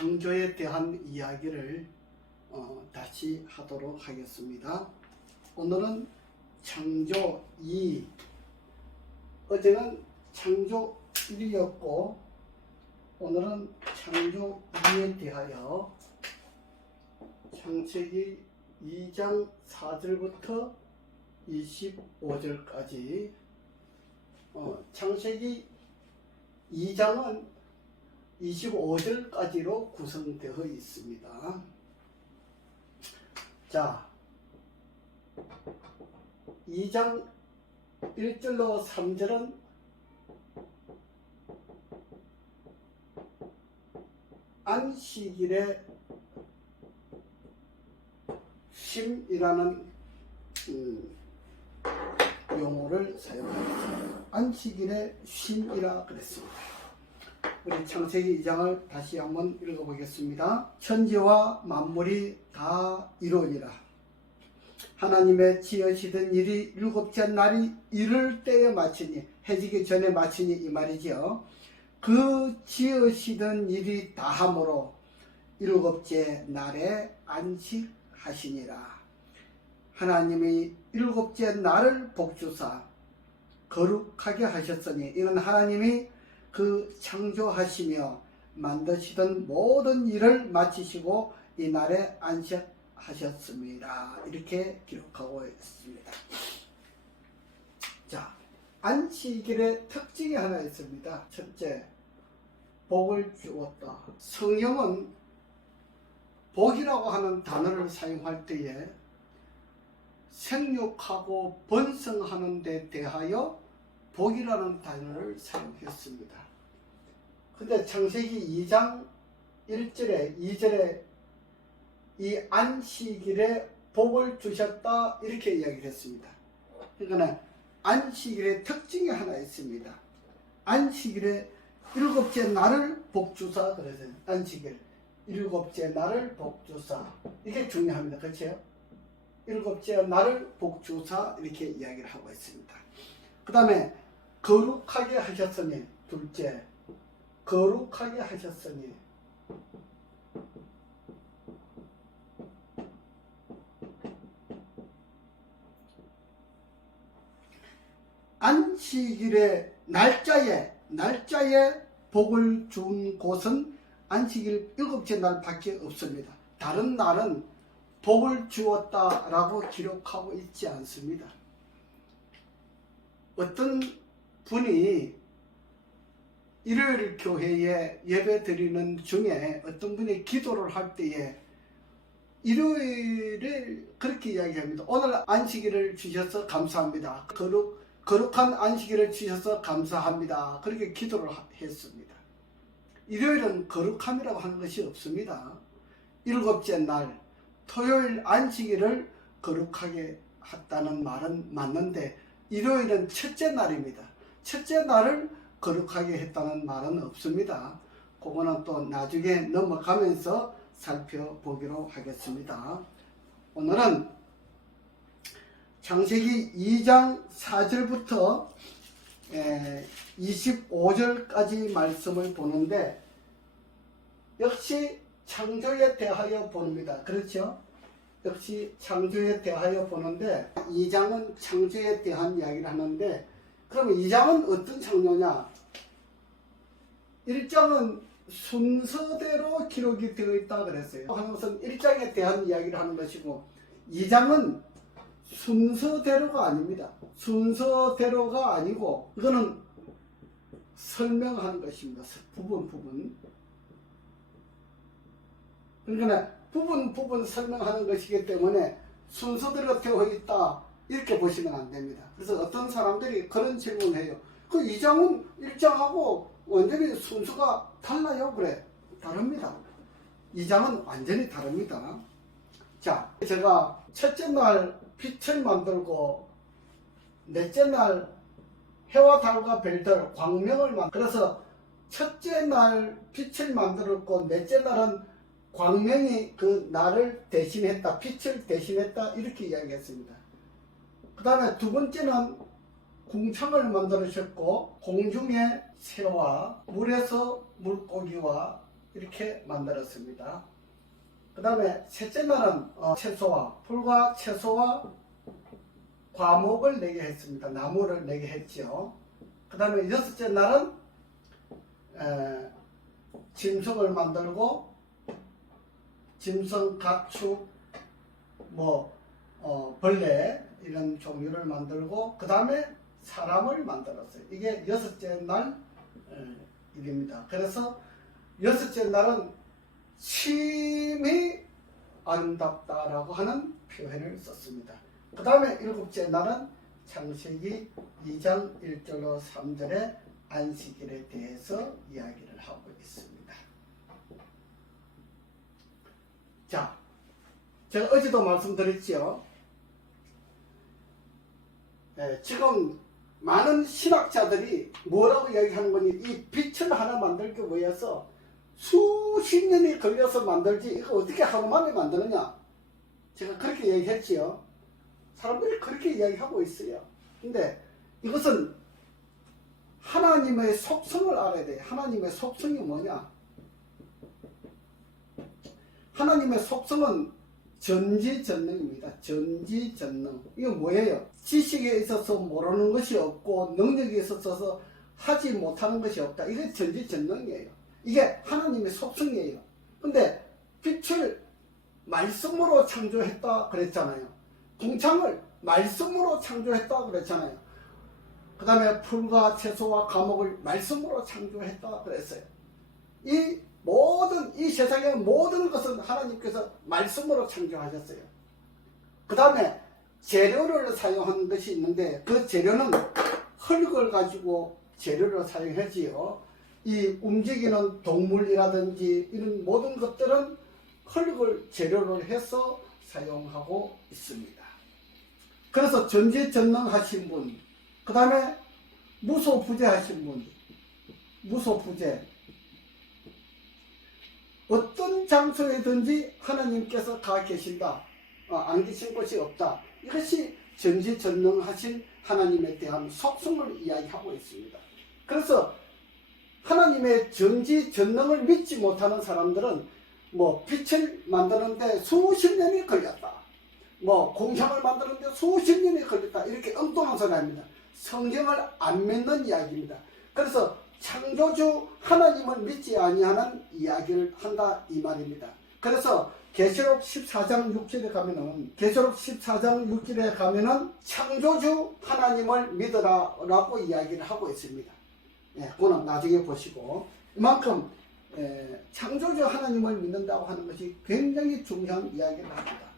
창조에 대한 이야기를 다시 하도록 하겠습니다. 오늘은 창조 2, 어제는 창조 1이었고 오늘은 창조 2에 대하여 창세기 2장 4절부터 25절까지 창세기 2장은 25절까지로 구성되어 있습니다. 자, 2장 1절로 3절은 안식일의 쉼이라는 용어를 사용합니다. 안식일의 쉼이라 그랬습니다. 우리 창세기 2장을 다시 한번 읽어보겠습니다. 천지와 만물이 다 이루니라. 하나님의 지으시던 일이 일곱째 날이 이를 때에 마치니, 해지기 전에 마치니 이 말이죠. 그 지으시던 일이 다함으로 일곱째 날에 안식하시니라. 하나님이 일곱째 날을 복주사 거룩하게 하셨으니, 이는 하나님이 그 창조하시며 만드시던 모든 일을 마치시고 이 날에 안식하셨습니다. 이렇게 기록하고 있습니다. 자, 안식일의 특징이 하나 있습니다. 첫째, 복을 주었다. 성경은 복이라고 하는 단어를 사용할 때에 생육하고 번성하는 데 대하여 복이라는 단어를 사용했습니다. 근데 창세기 2장 1절에 2절에 이 안식일에 복을 주셨다 이렇게 이야기를 했습니다. 그러니까 안식일의 특징이 하나 있습니다. 안식일에 일곱째 날을 복주사 그래서 안식일 일곱째 날을 복주사, 이게 중요합니다. 그렇죠? 일곱째 날을 복주사 이렇게 이야기를 하고 있습니다. 그 다음에 거룩하게 하셨으니, 둘째 거룩하게 하셨으니, 안식일의 날짜에 복을 준 곳은 안식일 일곱째 날밖에 없습니다. 다른 날은 복을 주었다라고 기록하고 있지 않습니다. 어떤 분이 일요일 교회에 예배 드리는 중에 어떤 분이 기도를 할 때에 일요일을 그렇게 이야기합니다. 오늘 안식일을 주셔서 감사합니다. 거룩한 안식일을 주셔서 감사합니다. 그렇게 기도를 했습니다. 일요일은 거룩함이라고 하는 것이 없습니다. 일곱째 날 토요일 안식일을 거룩하게 했다는 말은 맞는데 일요일은 첫째 날입니다. 첫째 날을 거룩하게 했다는 말은 없습니다. 그거는 또 나중에 넘어가면서 살펴보기로 하겠습니다. 오늘은 창세기 2장 4절부터 25절까지 말씀을 보는데 역시 창조에 대하여 봅니다. 그렇죠? 역시 창조에 대하여 보는데 2장은 창조에 대한 이야기를 하는데, 그러면 2장은 어떤 창조냐? 1장은 순서대로 기록이 되어 있다 그랬어요. 하는 것은 1장에 대한 이야기를 하는 것이고 2장은 순서대로가 아닙니다. 순서대로가 아니고 이거는 설명하는 것입니다. 부분. 그러니까 부분 설명하는 것이기 때문에 순서대로 되어 있다 이렇게 보시면 안 됩니다. 그래서 어떤 사람들이 그런 질문을 해요. 그 2장은 1장하고 완전히 순서가 달라요? 그래, 다릅니다. 2장은 완전히 다릅니다. 자, 제가 첫째 날 빛을 만들고 넷째 날 해와 달과 별들 광명을 그래서 첫째 날 빛을 만들었고 넷째 날은 광명이 그 날을 대신했다, 빛을 대신했다 이렇게 이야기했습니다. 그 다음에 두 번째는 궁창을 만들으셨고 공중의 새와 물에서 물고기와 이렇게 만들었습니다. 그 다음에 셋째 날은 채소와 풀과 채소와 과목을 내게 했습니다. 나무를 내게 했죠. 그 다음에 여섯째 날은 짐승을 만들고 짐승, 가축, 벌레 이런 종류를 만들고 그 다음에 사람을 만들었어요. 이게 여섯째 날 일입니다. 그래서 여섯째 날은 심히 아름답다라고 하는 표현을 썼습니다. 그 다음에 일곱째 날은 창세기 2장 1절로 3절의 안식일에 대해서 이야기를 하고 있습니다. 자, 제가 어제도 말씀드렸죠. 지금 많은 신학자들이 뭐라고 이야기하는 거니, 이 빛을 하나 만들기 위해서 수십 년이 걸려서 만들지 이거 어떻게 하루 만에 만드느냐, 제가 그렇게 얘기했지요. 사람들이 그렇게 이야기하고 있어요. 근데 이것은 하나님의 속성을 알아야 돼요. 하나님의 속성이 뭐냐? 하나님의 속성은 전지전능입니다. 전지전능. 이거 뭐예요? 지식에 있어서 모르는 것이 없고 능력에 있어서 하지 못하는 것이 없다. 이게 전지전능이에요. 이게 하나님의 속성이에요. 근데 빛을 말씀으로 창조했다 그랬잖아요. 공창을 말씀으로 창조했다 그랬잖아요. 그 다음에 풀과 채소와 과목을 말씀으로 창조했다 그랬어요. 이 세상의 모든 것은 하나님께서 말씀으로 창조하셨어요. 그 다음에 재료를 사용하는 것이 있는데 그 재료는 흙을 가지고 재료를 사용하지요. 이 움직이는 동물이라든지 이런 모든 것들은 흙을 재료를 해서 사용하고 있습니다. 그래서 전지전능하신 분, 그 다음에 무소부재하신 분, 무소부재. 어떤 장소에든지 하나님께서 가 계신다, 안 계신 곳이 없다. 이것이 전지전능하신 하나님에 대한 속성을 이야기하고 있습니다. 그래서 하나님의 전지전능을 믿지 못하는 사람들은 빛을 만드는데 수십 년이 걸렸다, 공상을 만드는데 수십 년이 걸렸다, 이렇게 엉뚱한 소리 합니다. 성경을 안 믿는 이야기입니다. 그래서 창조주 하나님을 믿지 아니하는 이야기를 한다 이 말입니다. 그래서 계시록 14장 6절에 가면은 창조주 하나님을 믿으라 라고 이야기를 하고 있습니다. 그거는 나중에 보시고, 이만큼 창조주 하나님을 믿는다고 하는 것이 굉장히 중요한 이야기를 합니다.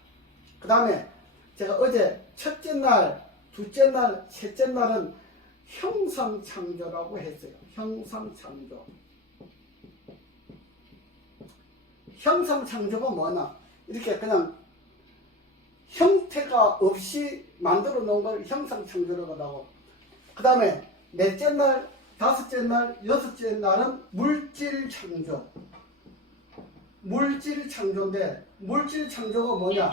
그 다음에 제가 어제 첫째 날, 둘째 날, 셋째 날은 형상창조라고 했어요. 형상창조. 형상창조가 뭐냐? 이렇게 그냥 형태가 없이 만들어 놓은 걸 형상창조라고 하고, 그 다음에 넷째 날, 다섯째 날, 여섯째 날은 물질창조. 물질창조인데, 물질창조가 뭐냐?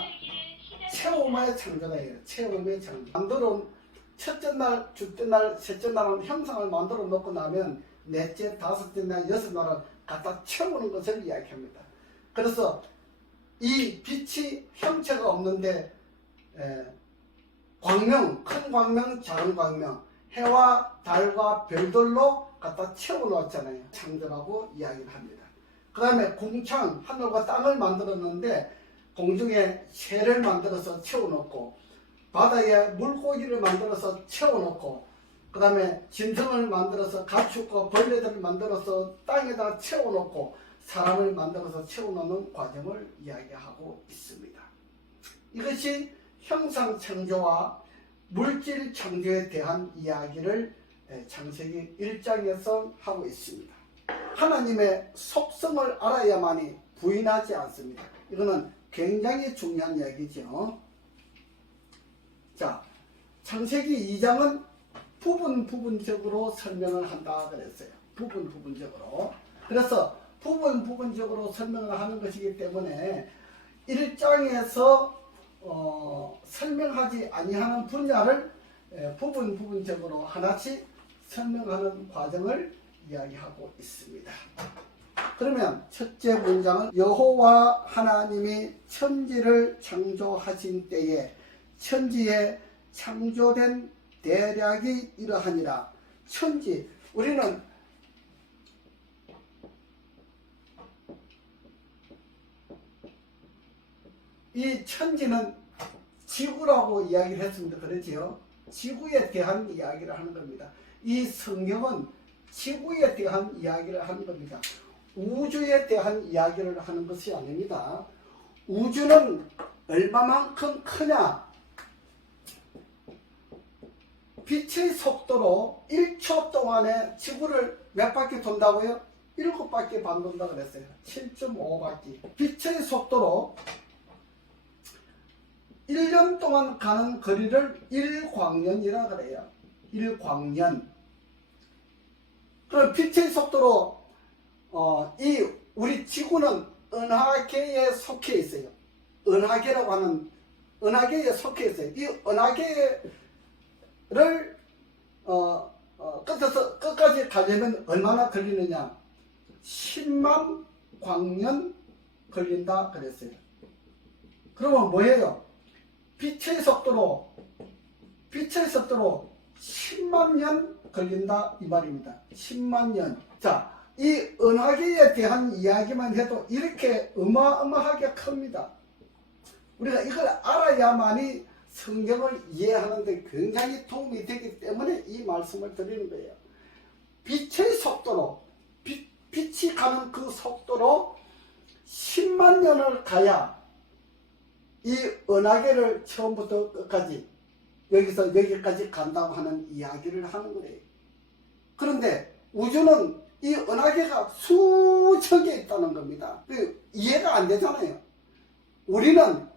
체험의 창조예요. 체험의 창조. 만들어 첫째 날, 둘째 날, 셋째 날은 형상을 만들어 놓고 나면 넷째, 다섯째 날, 여섯 날은 갖다 채우는 것을 이야기합니다. 그래서 이 빛이 형체가 없는데 광명, 큰 광명, 작은 광명, 해와 달과 별들로 갖다 채워놓았잖아요. 창조라고 이야기를 합니다. 그 다음에 공창, 하늘과 땅을 만들었는데 공중에 새를 만들어서 채워놓고, 바다에 물고기를 만들어서 채워놓고, 그 다음에 짐승을 만들어서 가축과 벌레들을 만들어서 땅에다 채워놓고, 사람을 만들어서 채워놓는 과정을 이야기하고 있습니다. 이것이 형상창조와 물질창조에 대한 이야기를 창세기 1장에서 하고 있습니다. 하나님의 속성을 알아야만이 부인하지 않습니다. 이거는 굉장히 중요한 이야기죠. 자, 창세기 2장은 부분적으로 설명을 한다 그랬어요. 부분적으로. 그래서 부분적으로 설명을 하는 것이기 때문에 1장에서 설명하지 아니하는 분야를 부분적으로 하나씩 설명하는 과정을 이야기하고 있습니다. 그러면 첫째 문장은 여호와 하나님이 천지를 창조하신 때에 천지에 창조된 대략이 이러하니라. 천지, 우리는 이 천지는 지구라고 이야기를 했습니다. 그렇지요? 지구에 대한 이야기를 하는 겁니다. 이 성경은 지구에 대한 이야기를 하는 겁니다. 우주에 대한 이야기를 하는 것이 아닙니다. 우주는 얼마만큼 크냐? 빛의 속도로 1초 동안에 지구를 몇 바퀴 돈다고요? 7바퀴 반 돈다고 그랬어요. 7.5바퀴. 빛의 속도로 1년 동안 가는 거리를 1광년이라 그래요. 1광년. 그럼 빛의 속도로 이 우리 지구는 은하계에 속해 있어요. 은하계라고 하는 은하계에 속해 있어요. 이 은하계를 끝에서 끝까지 가려면 얼마나 걸리느냐? 10만 광년 걸린다 그랬어요. 그러면 뭐예요? 빛의 속도로 10만 년 걸린다 이 말입니다. 10만 년. 자, 이 은하계에 대한 이야기만 해도 이렇게 어마어마하게 큽니다. 우리가 이걸 알아야만이 성경을 이해하는 데 굉장히 도움이 되기 때문에 이 말씀을 드리는 거예요. 빛의 속도로 빛이 가는 그 속도로 10만 년을 가야 이 은하계를 처음부터 끝까지 여기서 여기까지 간다고 하는 이야기를 하는 거예요. 그런데 우주는 이 은하계가 수천 개 있다는 겁니다. 이해가 안 되잖아요. 우리는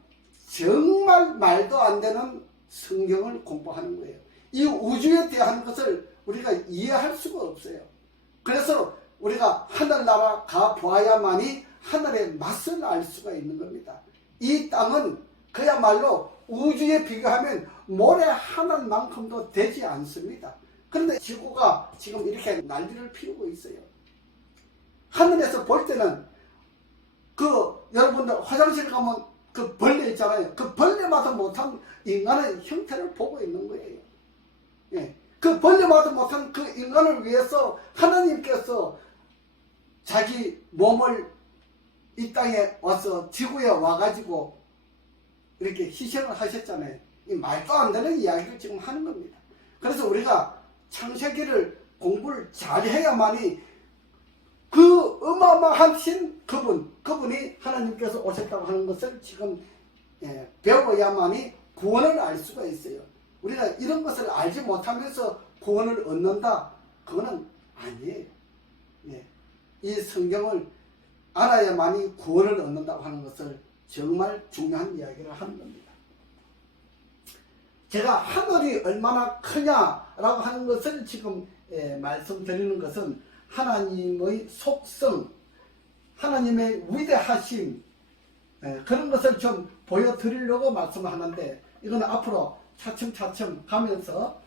정말 말도 안 되는 성경을 공부하는 거예요. 이 우주에 대한 것을 우리가 이해할 수가 없어요. 그래서 우리가 하늘나라 가보아야만이 하늘의 맛을 알 수가 있는 겁니다. 이 땅은 그야말로 우주에 비교하면 모래 하늘만큼도 되지 않습니다. 그런데 지구가 지금 이렇게 난리를 피우고 있어요. 하늘에서 볼 때는 여러분들 화장실 가면 그 벌레 있잖아요. 그 벌레마다 못한 인간의 형태를 보고 있는 거예요. 예. 그 벌레마다 못한 그 인간을 위해서 하나님께서 자기 몸을 이 땅에 와서 지구에 와가지고 이렇게 희생을 하셨잖아요. 이 말도 안 되는 이야기를 지금 하는 겁니다. 그래서 우리가 창세기를 공부를 잘 해야만이 그 어마어마하신 그분이 하나님께서 오셨다고 하는 것을 지금 배워야만이 구원을 알 수가 있어요. 우리가 이런 것을 알지 못하면서 구원을 얻는다? 그거는 아니에요. 예. 이 성경을 알아야만이 구원을 얻는다고 하는 것을 정말 중요한 이야기를 하는 겁니다. 제가 하늘이 얼마나 크냐라고 하는 것을 지금 말씀드리는 것은 하나님의 속성, 하나님의 위대하심, 그런 것을 좀 보여드리려고 말씀하는데 이건 앞으로 차츰차츰 가면서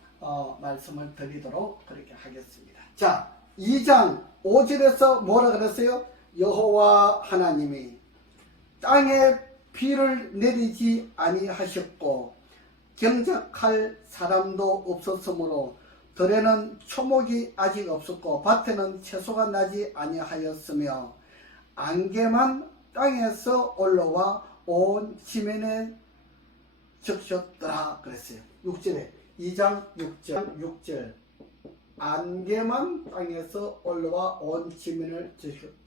말씀을 드리도록 그렇게 하겠습니다. 자, 2장 5절에서 뭐라 그랬어요? 여호와 하나님이 땅에 비를 내리지 아니하셨고 경작할 사람도 없었으므로 들에는 초목이 아직 없었고 밭에는 채소가 나지 아니하였으며 안개만 땅에서 올라와 온 지면에 적셨더라 그랬어요. 6절에 2장 6절 안개만 땅에서 올라와 온 지면을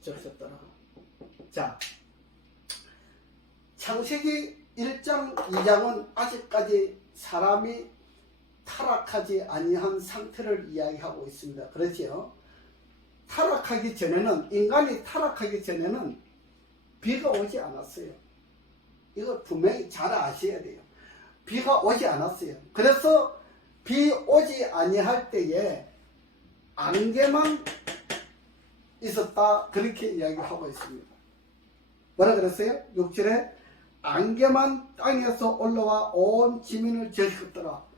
적셨더라. 자, 창세기 1장 2장은 아직까지 사람이 타락하지 아니한 상태를 이야기하고 있습니다. 그렇지요? 타락하기 전에는, 인간이 타락하기 전에는 비가 오지 않았어요. 이거 분명히 잘 아셔야 돼요. 비가 오지 않았어요. 그래서 비 오지 아니할 때에 안개만 있었다, 그렇게 이야기하고 있습니다. 뭐라 그랬어요? 6절에 안개만 땅에서 올라와 온 지면을 적셨더라.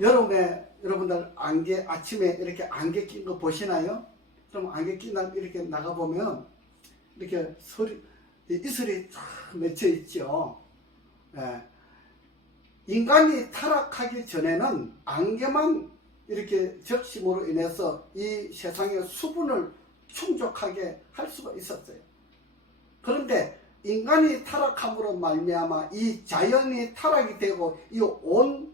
여러분들 안개, 아침에 이렇게 안개 낀 거 보시나요? 그럼 안개 낀 다음에 이렇게 나가보면 이렇게 이슬이 쫙 맺혀 있죠. 예. 인간이 타락하기 전에는 안개만 이렇게 적심으로 인해서 이 세상의 수분을 충족하게 할 수가 있었어요. 그런데 인간이 타락함으로 말미암아 이 자연이 타락이 되고 이 온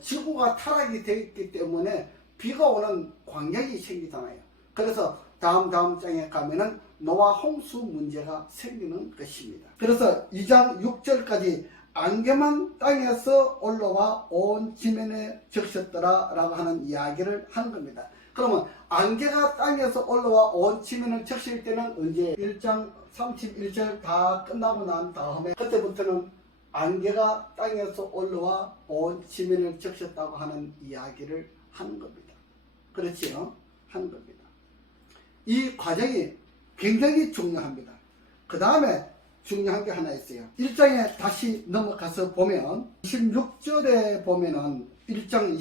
지구가 타락이 되었기 때문에 비가 오는 광역이 생기잖아요. 그래서 다음 장에 가면은 노아 홍수 문제가 생기는 것입니다. 그래서 2장 6절까지 안개만 땅에서 올라와 온 지면에 적셨더라 라고 하는 이야기를 하는 겁니다. 그러면 안개가 땅에서 올라와 온 지면을 적실 때는 언제? 1장 31절 다 끝나고 난 다음에 그때부터는 안개가 땅에서 올라와 온 지면을 적셨다고 하는 이야기를 하는 겁니다. 그렇지요? 하는 겁니다. 이 과정이 굉장히 중요합니다. 그 다음에 중요한 게 하나 있어요. 1장에 다시 넘어가서 보면 26절에 보면은 1장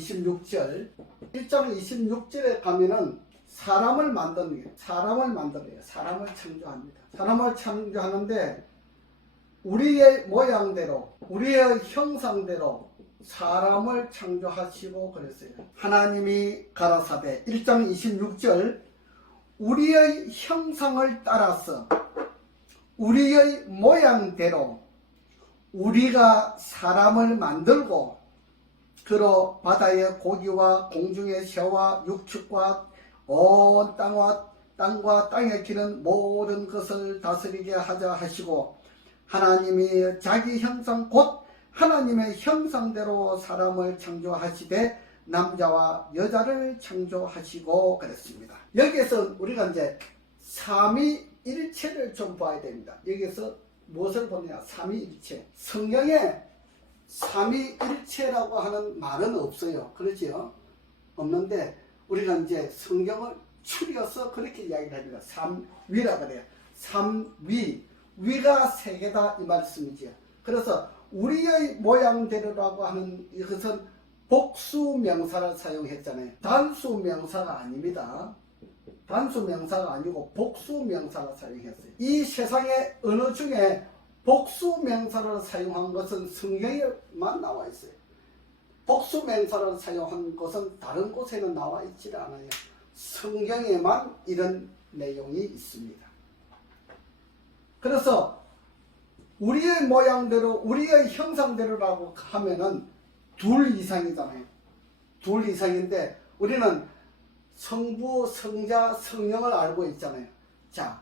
26절에 가면은 사람을 만드는 게 사람을 창조합니다. 사람을 창조하는데 우리의 모양대로 우리의 형상대로 사람을 창조하시고 그랬어요. 하나님이 가라사대 1장 26절 우리의 형상을 따라서 우리의 모양대로 우리가 사람을 만들고 그로 바다의 고기와 공중의 새와 육축과 온 땅과 땅에 기는 모든 것을 다스리게 하자 하시고 하나님이 자기 형상 곧 하나님의 형상대로 사람을 창조하시되 남자와 여자를 창조하시고 그랬습니다. 여기에서 우리가 이제 삼위일체를 좀 봐야 됩니다. 여기서 무엇을 보느냐? 삼위일체. 성경에 삼위일체라고 하는 말은 없어요. 그렇죠? 없는데 우리가 이제 성경을 추려서 그렇게 이야기를 합니다. 삼위라 그래요. 삼위. 위가 세 개다 이 말씀이지요. 그래서 우리의 모양대로라고 하는 이것은 복수명사를 사용했잖아요. 단수명사가 아닙니다. 단수명사가 아니고 복수명사를 사용했어요. 이 세상의 어느 중에 복수명사를 사용한 것은 성경에만 나와 있어요. 복수명사를 사용한 것은 다른 곳에는 나와 있지 않아요. 성경에만 이런 내용이 있습니다. 그래서 우리의 모양대로 우리의 형상대로라고 하면은 둘 이상이잖아요. 둘 이상인데 우리는 성부, 성자, 성령을 알고 있잖아요. 자,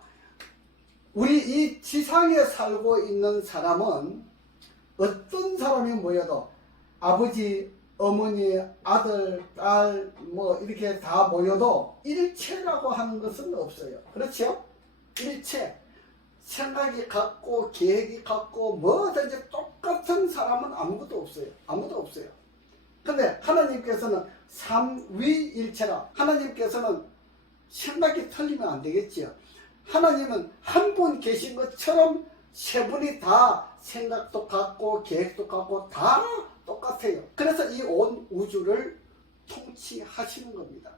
우리 이 지상에 살고 있는 사람은 어떤 사람이 모여도 아버지, 어머니, 아들, 딸 뭐 이렇게 다 모여도 일체라고 하는 것은 없어요. 그렇죠? 일체. 생각이 같고 계획이 같고 뭐든지 똑같은 사람은 아무것도 없어요. 아무도 없어요. 근데 하나님께서는 삼위일체라. 하나님께서는 생각이 틀리면 안 되겠지요. 하나님은 한 분 계신 것처럼 세 분이 다 생각도 같고 계획도 같고 다 똑같아요. 그래서 이 온 우주를 통치하시는 겁니다.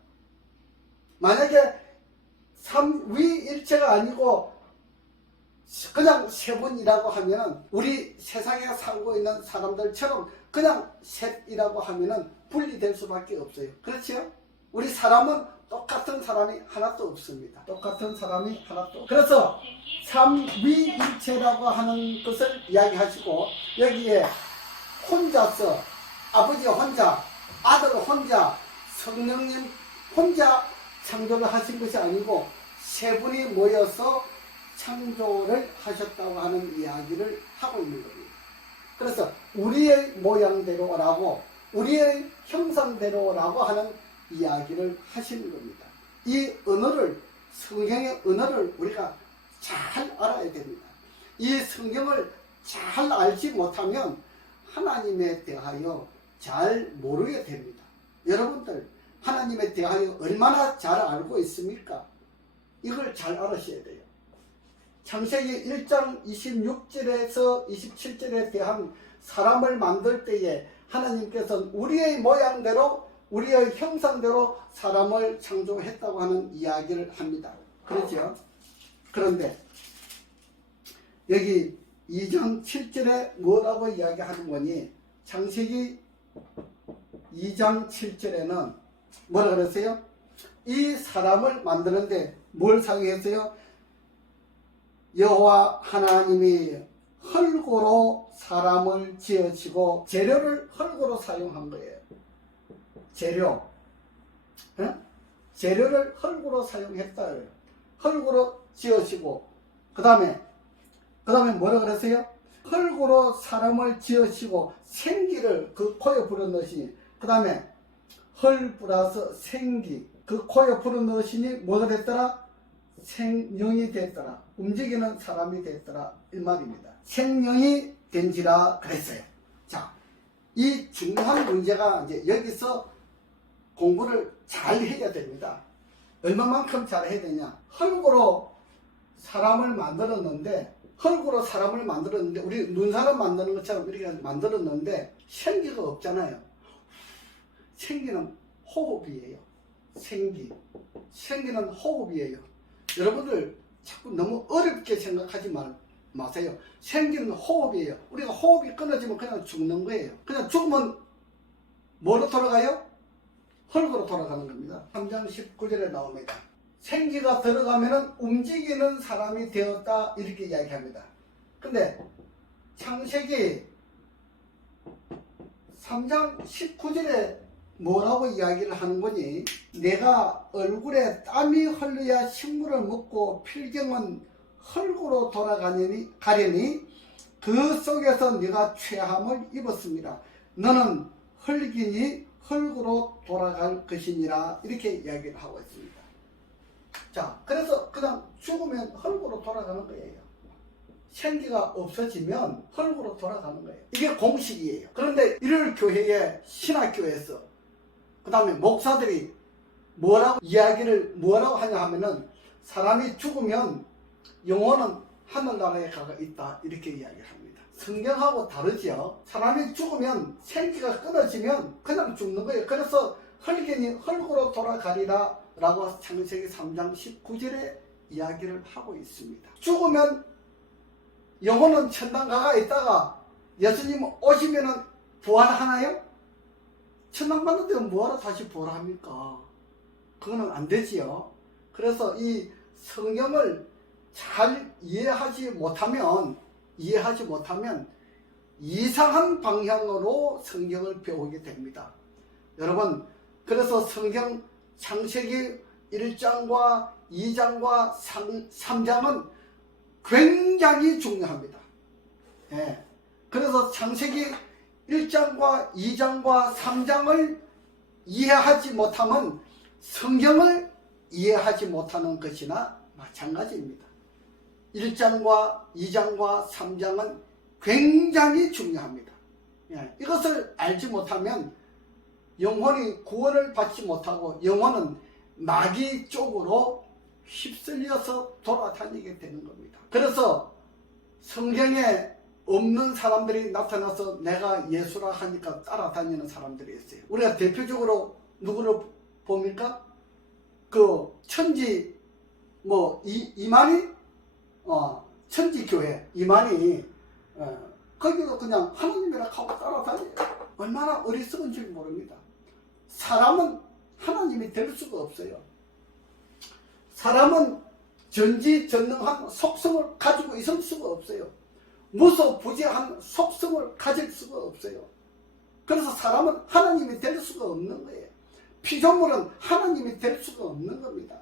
만약에 삼위일체가 아니고 그냥 세 분이라고 하면은 우리 세상에 살고 있는 사람들처럼 그냥 셋이라고 하면은 분리될 수밖에 없어요. 그렇죠? 우리 사람은 똑같은 사람이 하나도 없습니다. 똑같은 사람이 하나도 없어요. 그래서 삼위일체라고 하는 것을 이야기하시고 여기에 혼자서 아버지 혼자, 아들 혼자, 성령님 혼자 창조를 하신 것이 아니고 세 분이 모여서 창조를 하셨다고 하는 이야기를 하고 있는 겁니다. 그래서 우리의 모양대로라고 우리의 형상대로라고 하는 이야기를 하시는 겁니다. 이 언어를 성경의 언어를 우리가 잘 알아야 됩니다. 이 성경을 잘 알지 못하면 하나님에 대하여 잘 모르게 됩니다. 여러분들 하나님에 대하여 얼마나 잘 알고 있습니까? 이걸 잘 알으셔야 돼요. 창세기 1장 26절에서 27절에 대한 사람을 만들 때에 하나님께서는 우리의 모양대로 우리의 형상대로 사람을 창조했다고 하는 이야기를 합니다. 그렇죠? 그런데 여기 2장 7절에 뭐라고 이야기하는 거니? 창세기 2장 7절에는 뭐라 그랬어요? 이 사람을 만드는데 뭘 사용했어요? 여호와 하나님이 흙으로 사람을 지으시고 재료를 흙으로 사용한 거예요. 재료. 에? 재료를 흙으로 사용했다. 흙으로 지으시고 그 다음에 뭐라 그랬어요? 흙으로 사람을 지으시고 생기를 그 코에 불어넣으시니 그 다음에 흙 플러스 생기 그 코에 불어넣으시니 뭐가 됐더라? 생명이 됐더라. 움직이는 사람이 됐더라. 이 말입니다. 생명이 된지라 그랬어요. 자, 이 중요한 문제가 이제 여기서 공부를 잘 해야 됩니다. 얼마만큼 잘 해야 되냐? 흙으로 사람을 만들었는데 우리 눈사람 만드는 것처럼 이렇게 만들었는데 생기가 없잖아요. 생기는 호흡이에요. 생기는 호흡이에요. 여러분들 자꾸 너무 어렵게 생각하지 마세요. 생기는 호흡이에요. 우리가 호흡이 끊어지면 그냥 죽는 거예요. 그냥 죽으면 뭐로 돌아가요? 흙으로 돌아가는 겁니다. 3장 19절에 나옵니다. 생기가 들어가면은 움직이는 사람이 되었다 이렇게 이야기합니다. 근데 창세기 3장 19절에 뭐라고 이야기를 하는 거니? 내가 얼굴에 땀이 흘러야 식물을 먹고 필경은 흙으로 돌아가려니 그 속에서 네가 취함을 입었습니다. 너는 흙이니 흙으로 돌아갈 것이니라 이렇게 이야기를 하고 있습니다. 자, 그래서 그냥 죽으면 흙으로 돌아가는 거예요. 생기가 없어지면 흙으로 돌아가는 거예요. 이게 공식이에요. 그런데 이를 교회에 신학교에서 그 다음에 목사들이 뭐라고 하냐 하면은 사람이 죽으면 영혼은 하늘나라에 가 있다 이렇게 이야기를 합니다. 성경하고 다르죠. 사람이 죽으면 생기가 끊어지면 그냥 죽는 거예요. 그래서 흙이니 흙으로 돌아가리라 라고 창세기 3장 19절에 이야기를 하고 있습니다. 죽으면 영혼은 천당 가가 있다가 예수님 오시면은 부활하나요? 천당 받는 데는 뭐하러 다시 부활합니까? 그거는 안 되지요. 그래서 이 성경을 잘 이해하지 못하면 이상한 방향으로 성경을 배우게 됩니다. 여러분, 그래서 성경 창세기 1장과 2장과 3장은 굉장히 중요합니다. 예. 그래서 창세기 1장과 2장과 3장을 이해하지 못하면 성경을 이해하지 못하는 것이나 마찬가지입니다. 1장과 2장과 3장은 굉장히 중요합니다. 예. 이것을 알지 못하면 영혼이 구원을 받지 못하고 영혼은 마귀 쪽으로 휩쓸려서 돌아다니게 되는 겁니다. 그래서 성경에 없는 사람들이 나타나서 내가 예수라 하니까 따라다니는 사람들이 있어요. 우리가 대표적으로 누구를 봅니까? 그 천지 이만희 천지교회 이만희 거기도 그냥 하나님이라 하고 따라다녀요. 얼마나 어리석은 줄 모릅니다. 사람은 하나님이 될 수가 없어요. 사람은 전지전능한 속성을 가지고 있을 수가 없어요. 무소부지한 속성을 가질 수가 없어요. 그래서 사람은 하나님이 될 수가 없는 거예요. 피조물은 하나님이 될 수가 없는 겁니다.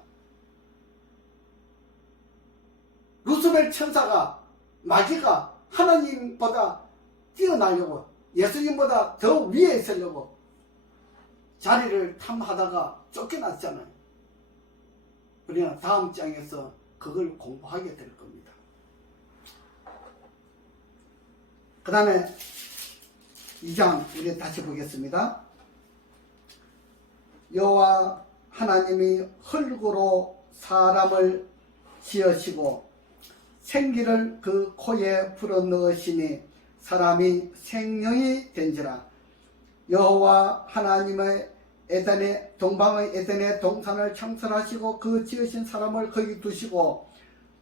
루스벨 천사가 마귀가 하나님보다 뛰어나려고 예수님보다 더 위에 있으려고 자리를 탐하다가 쫓겨났잖아요. 우리는 다음 장에서 그걸 공부하게 될 겁니다. 그 다음에 2장 우리 다시 보겠습니다. 여호와 하나님이 흙으로 사람을 지으시고 생기를 그 코에 불어넣으시니 사람이 생명이 된지라. 여호와 하나님의 에덴의 동방의 에덴의 동산을 창설하시고 그 지으신 사람을 거기 두시고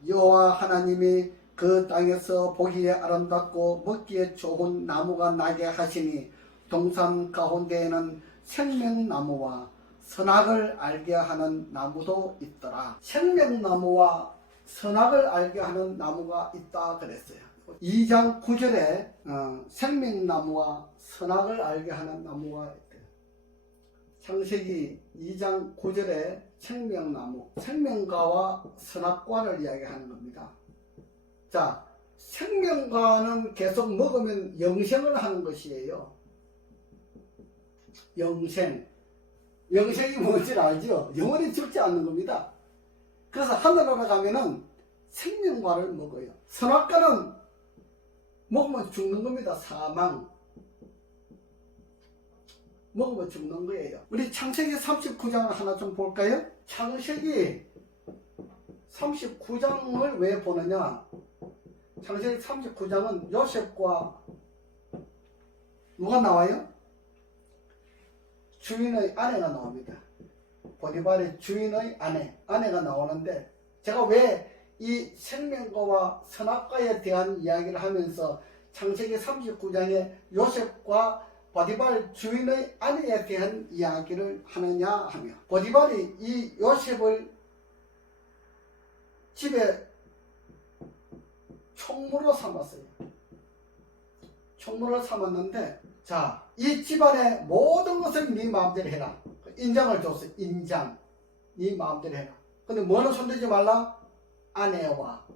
여호와 하나님이 그 땅에서 보기에 아름답고 먹기에 좋은 나무가 나게 하시니 동산 가운데에는 생명나무와 선악을 알게 하는 나무도 있더라. 생명나무와 선악을 알게 하는 나무가 있다 그랬어요. 2장 9절에 생명나무와 선악을 알게 하는 나무가 있대요. 창세기 2장 9절에 생명나무, 생명과와 선악과를 이야기하는 겁니다. 자, 생명과는 계속 먹으면 영생을 하는 것이에요. 영생. 영생이 뭔지 알죠? 영원히 죽지 않는 겁니다. 그래서 하늘나라 가면은 생명과를 먹어요. 선악과는 먹으면 죽는 겁니다. 사망. 먹으면 죽는 거예요. 우리 창세기 39장을 하나 좀 볼까요? 창세기 39장을 왜 보느냐? 창세기 39장은 요셉과 누가 나와요? 주인의 아내가 나옵니다. 보디발의 주인의 아내가 나오는데, 제가 왜 이 생명과와 선악과에 대한 이야기를 하면서 창세기 39장에 요셉과 보디발 주인의 아내에 대한 이야기를 하느냐 하면, 보디발이 이 요셉을 집에 총무로 삼았어요. 총무를 삼았는데, 자, 이 집안의 모든 것을 네 마음대로 해라. 인장을 줬어요. 인장. 네 마음대로 해라. 근데 뭐는 손대지 말라? 아내와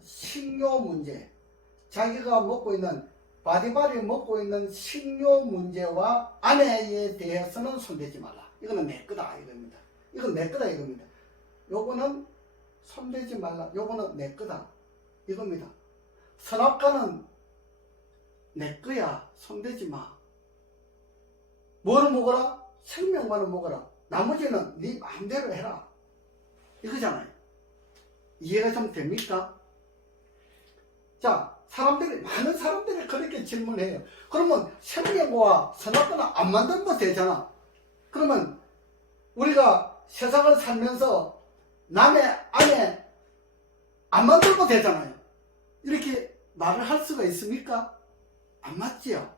식료 문제. 자기가 먹고 있는, 바디발이 먹고 있는 식료 문제와 아내에 대해서는 손대지 말라. 이거는 내 거다 이겁니다. 이건 내 거다 이겁니다. 요거는 손대지 말라. 요거는 내 거다 이겁니다. 선악과는 내 거야. 손대지 마. 뭐를 먹어라? 생명과는 먹어라. 나머지는 네 마음대로 해라. 이거잖아요. 이해가 좀 됩니까? 자, 많은 사람들이 그렇게 질문해요. 그러면 생명과 선악과는 안 만들면 되잖아. 그러면 우리가 세상을 살면서 남의 아내 안 만들면 되잖아요. 이렇게 말을 할 수가 있습니까? 안 맞지요?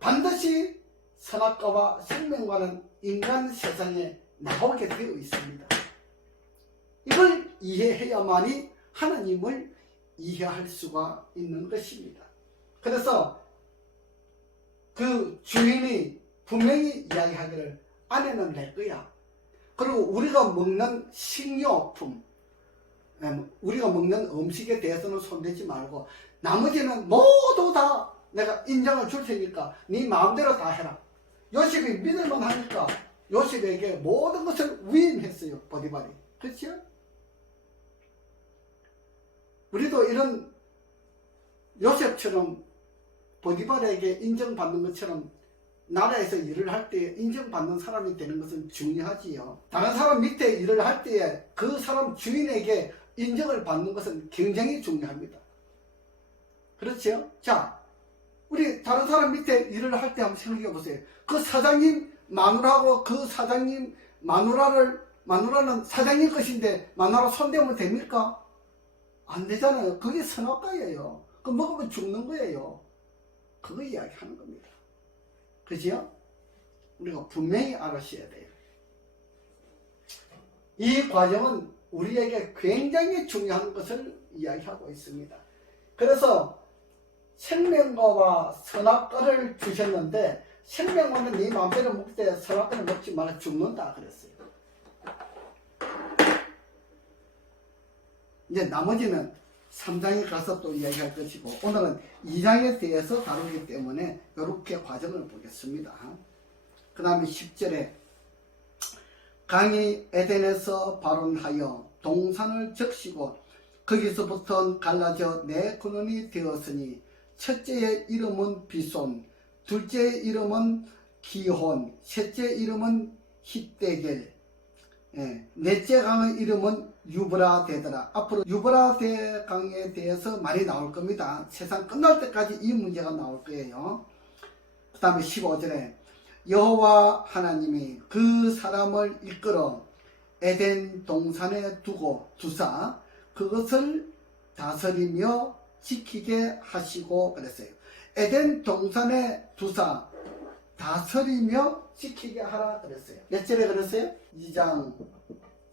반드시 선악과와 생명과는 인간 세상에 나오게 되어 있습니다. 이걸 이해해야만이 하나님을 이해할 수가 있는 것입니다. 그래서 그 주인이 분명히 이야기하기를 아내는 내 거야. 그리고 우리가 먹는 식료품, 우리가 먹는 음식에 대해서는 손대지 말고 나머지는 모두 다 내가 인정을 줄 테니까 네 마음대로 다 해라. 요셉이 믿을만 하니까 요셉에게 모든 것을 위임했어요. 보디발이. 그렇죠? 우리도 이런 요셉처럼 보디발에게 인정받는 것처럼 나라에서 일을 할 때 인정받는 사람이 되는 것은 중요하지요. 다른 사람 밑에 일을 할 때에 그 사람 주인에게 인정을 받는 것은 굉장히 중요합니다. 그렇죠? 자, 우리 다른 사람 밑에 일을 할 때 한번 생각해 보세요. 그 사장님 마누라하고 그 사장님 마누라는 사장님 것인데 마누라 손대면 됩니까? 안 되잖아요. 그게 선악과예요. 그거 먹으면 죽는 거예요. 그거 이야기하는 겁니다. 그죠? 우리가 분명히 알아셔야 돼요. 이 과정은 우리에게 굉장히 중요한 것을 이야기하고 있습니다. 그래서 생명과와 선악과를 주셨는데, 생명과는 네 마음대로 먹을 때 선악과를 먹지 말아 죽는다 그랬어요. 이제 나머지는 3장에 가서 또 이야기할 것이고, 오늘은 2장에 대해서 다루기 때문에 이렇게 과정을 보겠습니다. 그 다음에 10절에 강이 에덴에서 발원하여 동산을 적시고 거기서부터 갈라져 네 근원이 되었으니 첫째의 이름은 비손, 둘째의 이름은 기혼, 셋째 이름은 히데겔, 넷째 강의 이름은 유브라 되더라. 앞으로 유브라 강에 대해서 말이 나올 겁니다. 세상 끝날 때까지 이 문제가 나올 거예요. 그 다음에 15절에 여호와 하나님이 그 사람을 이끌어 에덴 동산에 두사 그것을 다스리며 지키게 하시고 그랬어요. 에덴 동산에 두사 다스리며 지키게 하라 그랬어요. 몇 절에 그랬어요? 2장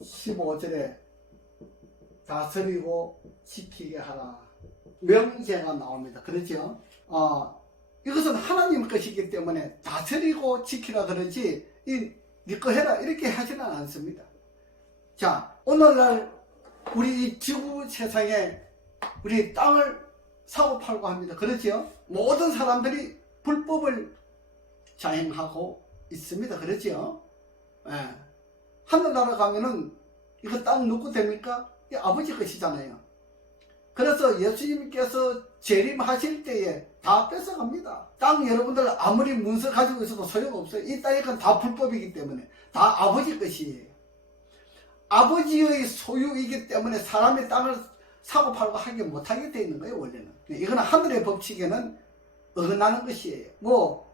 15절에 다스리고 지키게 하라. 명제가 나옵니다. 그렇죠? 이것은 하나님 것이기 때문에 다스리고 지키라 그러지 네 거 해라 이렇게 하지는 않습니다. 자, 오늘날 우리 이 지구 세상에 우리 땅을 사고 팔고 합니다. 그렇죠? 모든 사람들이 불법을 자행하고 있습니다. 그렇죠? 예. 하늘나라 가면은 이거 땅 누구 됩니까? 이 아버지 것이잖아요. 그래서 예수님께서 재림하실 때에 다 뺏어갑니다. 땅 여러분들 아무리 문서 가지고 있어도 소용없어요. 이 땅이 다 불법이기 때문에 다 아버지 것이에요. 아버지의 소유이기 때문에 사람의 땅을 사고 팔고 하기 못하게 되어 있는 거예요. 원래는. 이거는 하늘의 법칙에는 어긋나는 것이에요. 뭐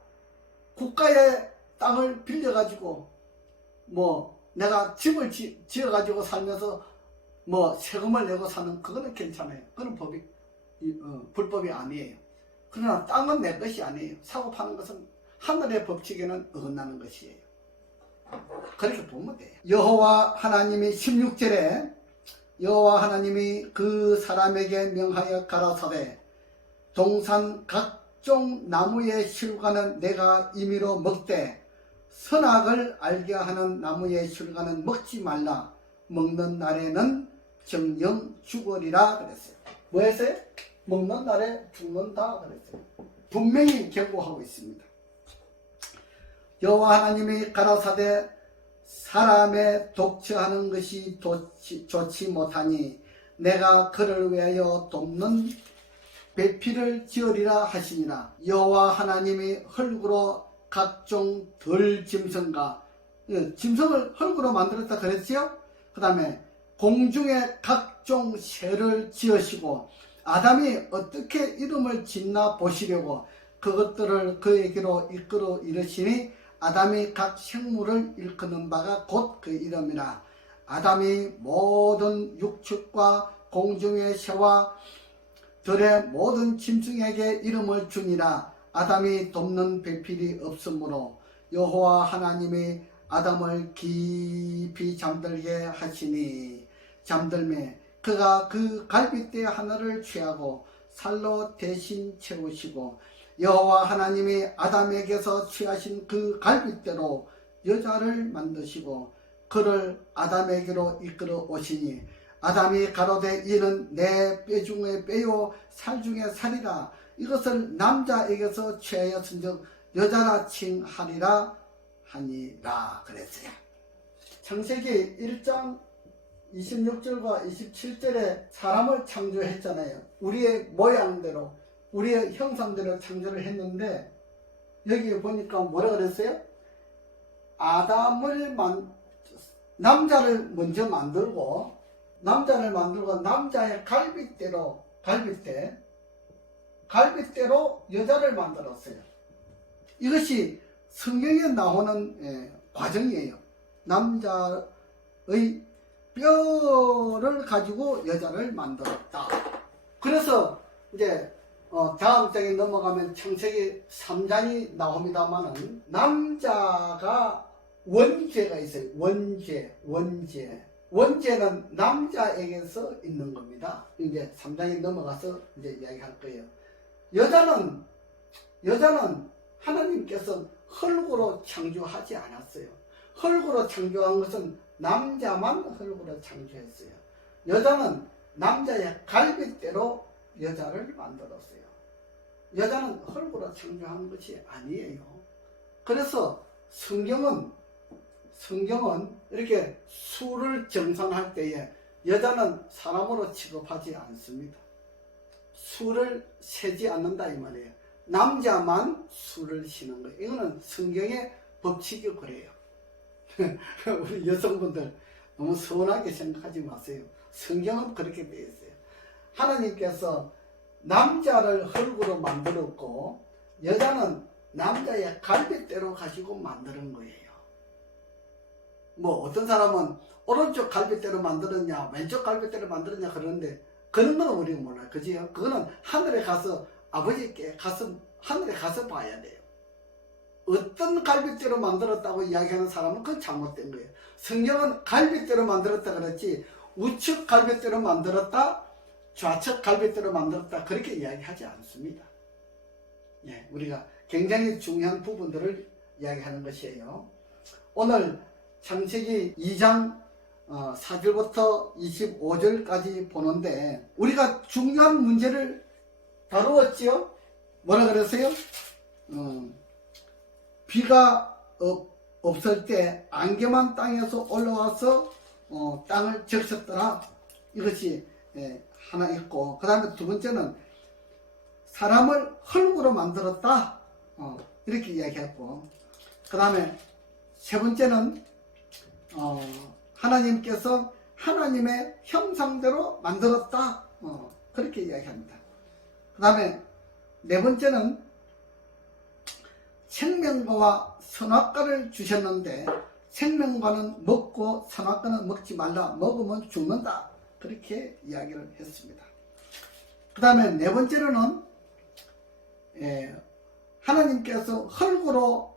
국가의 땅을 빌려가지고 뭐 내가 집을 지어가지고 살면서 뭐 세금을 내고 사는 그거는 괜찮아요. 그건 불법이 아니에요. 그러나 땅은 내 것이 아니에요. 사고 파는 것은 하늘의 법칙에는 어긋나는 것이에요. 그렇게 보면 돼요. 여호와 하나님이 16절에 여호와 하나님이 그 사람에게 명하여 가라사대 동산 각종 나무의 실과는 내가 임의로 먹되 선악을 알게 하는 나무의 실과는 먹지 말라. 먹는 날에는 정령 죽으리라 그랬어요. 뭐 했어요? 먹는 날에 죽는다 그랬어요. 분명히 경고하고 있습니다. 여호와 하나님이 가라사대 사람의 독처하는 것이 좋지 못하니 내가 그를 위하여 돕는 배필을 지으리라 하시니라. 여호와 하나님이 흙으로 각종 덜 짐승과 짐승을 흙으로 만들었다 그랬지요. 그 다음에 공중에 각종 새를 지으시고 아담이 어떻게 이름을 짓나 보시려고 그것들을 그에게로 이끌어 이르시니 아담이 각 생물을 일컫는 바가 곧 그 이름이라. 아담이 모든 육축과 공중의 새와 들의 모든 짐승에게 이름을 주니라. 아담이 돕는 배필이 없으므로 여호와 하나님이 아담을 깊이 잠들게 하시니 잠들매 그가 그 갈빗대 하나를 취하고 살로 대신 채우시고 여호와 하나님이 아담에게서 취하신 그 갈빗대로 여자를 만드시고 그를 아담에게로 이끌어 오시니 아담이 가로되 이는 내 뼈 중에 뼈요 살 중에 살이라. 이것을 남자에게서 취하였은즉 여자라 칭하리라 하니라 그랬어요. 창세기 1장 26절과 27절에 사람을 창조했잖아요. 우리의 모양대로 우리의 형상대로 창조를 했는데 여기 보니까 뭐라 그랬어요? 남자를 먼저 만들고 남자의 갈빗대로 여자를 만들었어요. 이것이 성경에 나오는 과정이에요. 남자의 뼈를 가지고 여자를 만들었다. 그래서 이제 다음 장에 넘어가면 창세기 3장이 나옵니다만은 남자가 원죄가 있어요. 원죄는 남자에게서 있는 겁니다. 이제 3장에 넘어가서 이제 이야기할 거예요. 여자는 하나님께서 흙으로 창조하지 않았어요. 흙으로 창조한 것은 남자만 흙으로 창조했어요. 여자는 남자의 갈빗대로 여자를 만들었어요. 여자는 흙으로 창조한 것이 아니에요. 그래서 성경은 이렇게 수를 정산할 때에 여자는 사람으로 취급하지 않습니다. 수를 세지 않는다 이 말이에요. 남자만 수를 세는 거예요. 이거는 성경의 법칙이 그래요. 우리 여성분들 너무 서운하게 생각하지 마세요. 성경은 그렇게 되어 있어요. 하나님께서 남자를 흙으로 만들었고 여자는 남자의 갈빗대로 가지고 만드는 거예요. 뭐 어떤 사람은 오른쪽 갈빗대로 만들었냐 왼쪽 갈빗대로 만들었냐 그러는데 그런 건 우리가 몰라요. 그지요? 그거는 하늘에 가서 아버지께 가서 하늘에 가서 봐야 돼요. 어떤 갈빗대로 만들었다고 이야기하는 사람은 그건 잘못된 거예요. 성경은 갈빗대로 만들었다 그랬지 우측 갈빗대로 만들었다 좌측 갈빗대로 만들었다 그렇게 이야기하지 않습니다. 예, 우리가 굉장히 중요한 부분들을 이야기하는 것이에요. 오늘 창세기 2장 4절부터 25절까지 보는데 우리가 중요한 문제를 다루었지요. 뭐라 그랬어요? 비가 없을 때 안개만 땅에서 올라와서 땅을 적셨더라. 이것이 하나 있고 그 다음에 두 번째는 사람을 흙으로 만들었다. 이렇게 이야기했고 그 다음에 세 번째는 하나님께서 하나님의 형상대로 만들었다. 그렇게 이야기합니다. 그 다음에 네 번째는 생명과와 선악과를 주셨는데 생명과는 먹고 선악과는 먹지 말라. 먹으면 죽는다. 그렇게 이야기를 했습니다. 그 다음에 네 번째로는 하나님께서 흙으로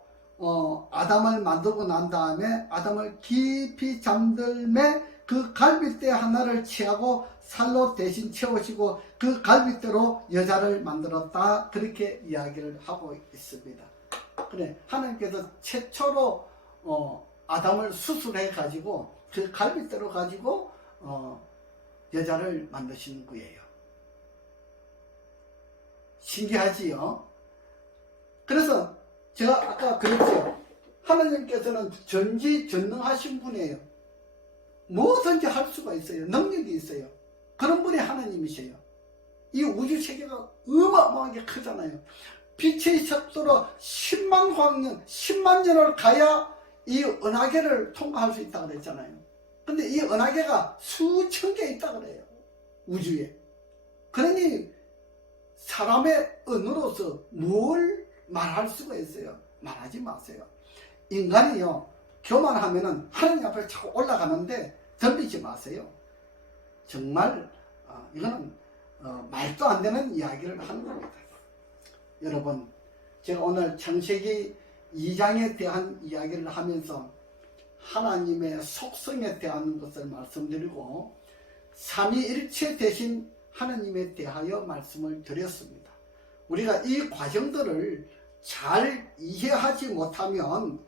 아담을 만들고 난 다음에 아담을 깊이 잠들매 그 갈빗대 하나를 취하고 살로 대신 채우시고 그 갈빗대로 여자를 만들었다. 그렇게 이야기를 하고 있습니다. 그래 하나님께서 최초로 아담을 수술해 가지고 그 갈빗대로 가지고 여자를 만드시는 거예요. 신기하지요? 그래서 제가 아까 그랬죠. 하나님께서는 전지전능하신 분이에요. 뭐든지 할 수가 있어요. 능력이 있어요. 그런 분이 하나님이세요. 이 우주 세계가 어마어마하게 크잖아요. 빛의 속도로 10만 광년, 10만 년을 가야 이 은하계를 통과할 수 있다고 그랬잖아요. 근데 이 은하계가 수천 개 있다고 그래요. 우주에. 그러니 사람의 언어로서 뭘 말할 수가 있어요? 말하지 마세요. 인간이요 교만하면은 하나님 앞에 자꾸 올라가는데 덤비지 마세요. 정말 이거는 말도 안 되는 이야기를 하는 겁니다. 여러분 제가 오늘 창세기 2장에 대한 이야기를 하면서 하나님의 속성에 대한 것을 말씀드리고 삼위일체 대신 하나님에 대하여 말씀을 드렸습니다. 우리가 이 과정들을 잘 이해하지 못하면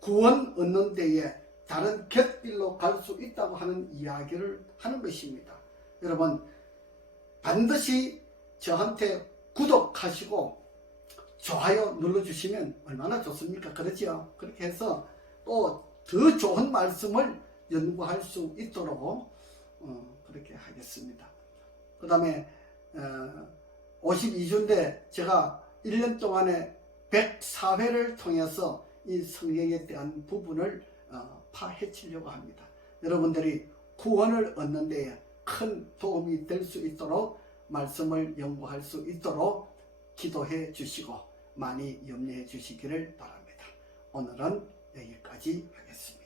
구원 얻는 데에 다른 곁길로 갈 수 있다고 하는 이야기를 하는 것입니다. 여러분 반드시 저한테 구독하시고 좋아요 눌러주시면 얼마나 좋습니까? 그렇죠? 그렇게 해서 또 더 좋은 말씀을 연구할 수 있도록 그렇게 하겠습니다. 그 다음에 52주인데 제가 1년 동안에 104회를 통해서 이 성경에 대한 부분을 파헤치려고 합니다. 여러분들이 구원을 얻는 데에 큰 도움이 될 수 있도록 말씀을 연구할 수 있도록 기도해 주시고 많이 염려해 주시기를 바랍니다. 오늘은 여기까지 하겠습니다.